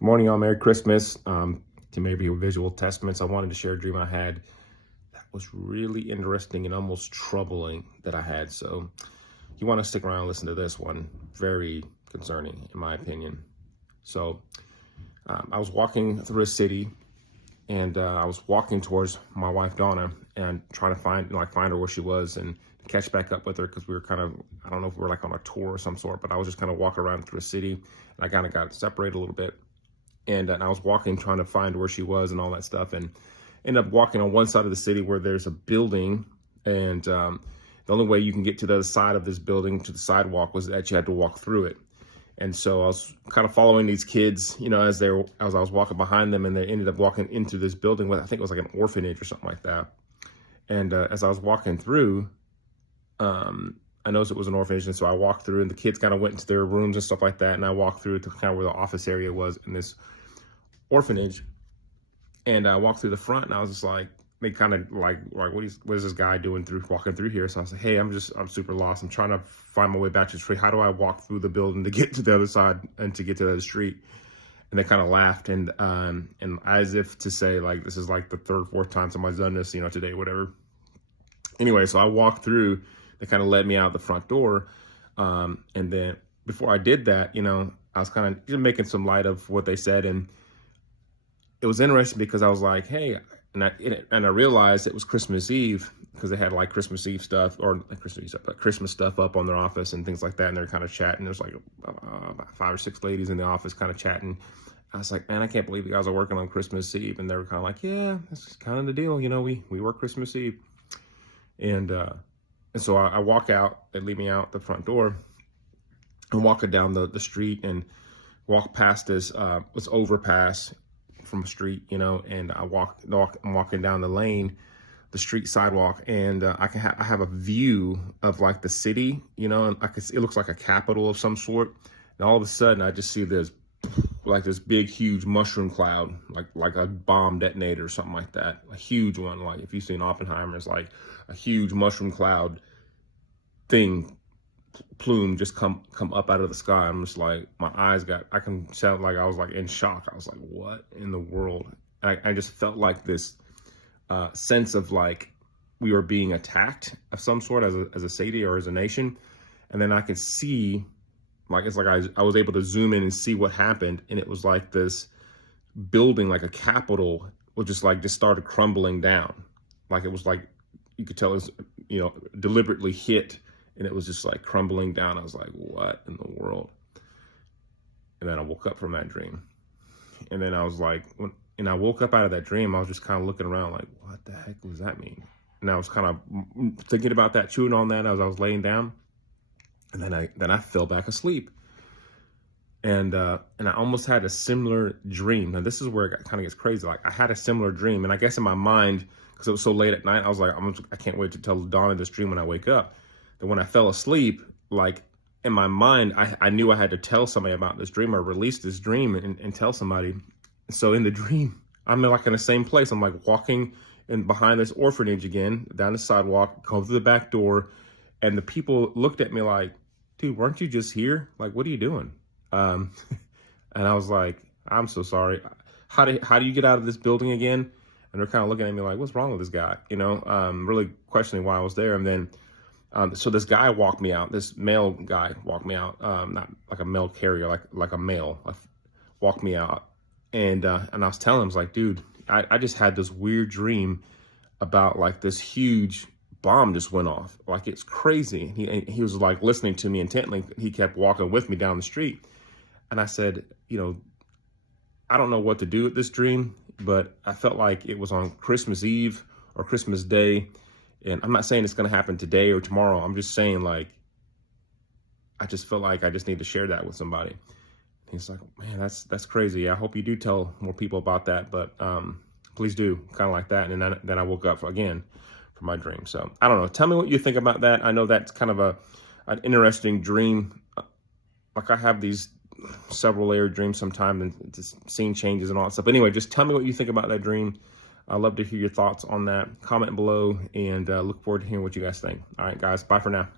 Good morning, y'all. Merry Christmas. To maybe visual testaments, I wanted to share a dream I had that was really interesting and almost troubling that I had. So you want to stick around and listen to this one. Very concerning, in my opinion. So I was walking through a city, and I was walking towards my wife, Donna, and trying to find her where she was and catch back up with her because we were kind of, I don't know if we were like on a tour of some sort, but I was just kind of walking around through a city, and I kind of got separated a little bit. And I was walking, trying to find where she was and all that stuff, and ended up walking on one side of the city where there's a building, and the only way you can get to the other side of this building, to the sidewalk, was that you had to walk through it. And so I was kind of following these kids, as I was walking behind them, and they ended up walking into this building with, I think it was like an orphanage or something like that. And as I was walking through, I noticed it was an orphanage, and so I walked through, and the kids kind of went into their rooms and stuff like that, and I walked through to kind of where the office area was in this orphanage, and I walked through the front, and I was just like, they kind of like what is this guy doing walking through here? So I was like, hey, I'm super lost. I'm trying to find my way back to the street. How do I walk through the building to get to the other side and to get to the other street? And they kind of laughed, and as if to say, like, this is like the third, fourth time somebody's done this, today, whatever. Anyway, so I walked through. They kind of led me out the front door, and then before I did that, I was kind of just making some light of what they said, and it was interesting because I was like, hey, and I realized it was Christmas Eve because they had like Christmas Eve stuff, or like Christmas Eve stuff, but Christmas stuff up on their office and things like that, and they're kind of chatting. There's like about 5 or 6 ladies in the office kind of chatting. I was like, man, I can't believe you guys are working on Christmas Eve, and they were kind of like, yeah, that's kind of the deal, we work Christmas Eve, and so I walk out. They lead me out the front door. I'm walking down the street and walk past this overpass from a street, and I'm walking down the lane, the street sidewalk, and I have a view of like the city, and it looks like a capital of some sort. And all of a sudden, I just see this big, huge mushroom cloud, like a bomb detonator or something like that, a huge one. Like if you've seen Oppenheimer, it's like a huge mushroom cloud thing, plume just come up out of the sky. I'm just like, I can sound like I was like in shock. I was like, what in the world? I just felt like this sense of like we were being attacked of some sort as a city or as a nation. And then I could see, like, it's like I was able to zoom in and see what happened. And it was like this building, like a capitol, was just started crumbling down. Like it was like, you could tell it was, deliberately hit, and it was just like crumbling down. I was like, what in the world? And then I woke up from that dream. And then I was like, and I woke up out of that dream, I was just kind of looking around like, what the heck does that mean? And I was kind of thinking about that, chewing on that as I was laying down. And then I fell back asleep. And I almost had a similar dream. Now this is where it kind of gets crazy. Like I had a similar dream, and I guess in my mind, because it was so late at night, I was like, I can't wait to tell Donna this dream when I wake up. That when I fell asleep, like in my mind, I knew I had to tell somebody about this dream or release this dream and tell somebody. So in the dream, I'm in the same place. I'm like walking in behind this orphanage again, down the sidewalk, come through the back door, and the people looked at me like, dude, weren't you just here? Like, what are you doing? And I was like, I'm so sorry. How do you get out of this building again? And they're kind of looking at me like, what's wrong with this guy? Really questioning why I was there. And then so this guy walked me out. This male guy walked me out. Not like a mail carrier, like a male, walked me out. And I was telling him, I was like, dude, I just had this weird dream about like this huge bomb just went off. Like it's crazy. And he was like listening to me intently. He kept walking with me down the street. And I said, I don't know what to do with this dream, but I felt like it was on Christmas Eve or Christmas Day. And I'm not saying it's going to happen today or tomorrow. I'm just saying, like, I just feel like I just need to share that with somebody. He's like, man, that's crazy. I hope you do tell more people about that, but please do, kind of like that. And then I woke up again from my dream. So I don't know. Tell me what you think about that. I know that's kind of an interesting dream. Like I have these several layered dreams sometimes, and just scene changes and all that stuff. Anyway, just tell me what you think about that dream. I'd love to hear your thoughts on that. Comment below, and look forward to hearing what you guys think. All right, guys, bye for now.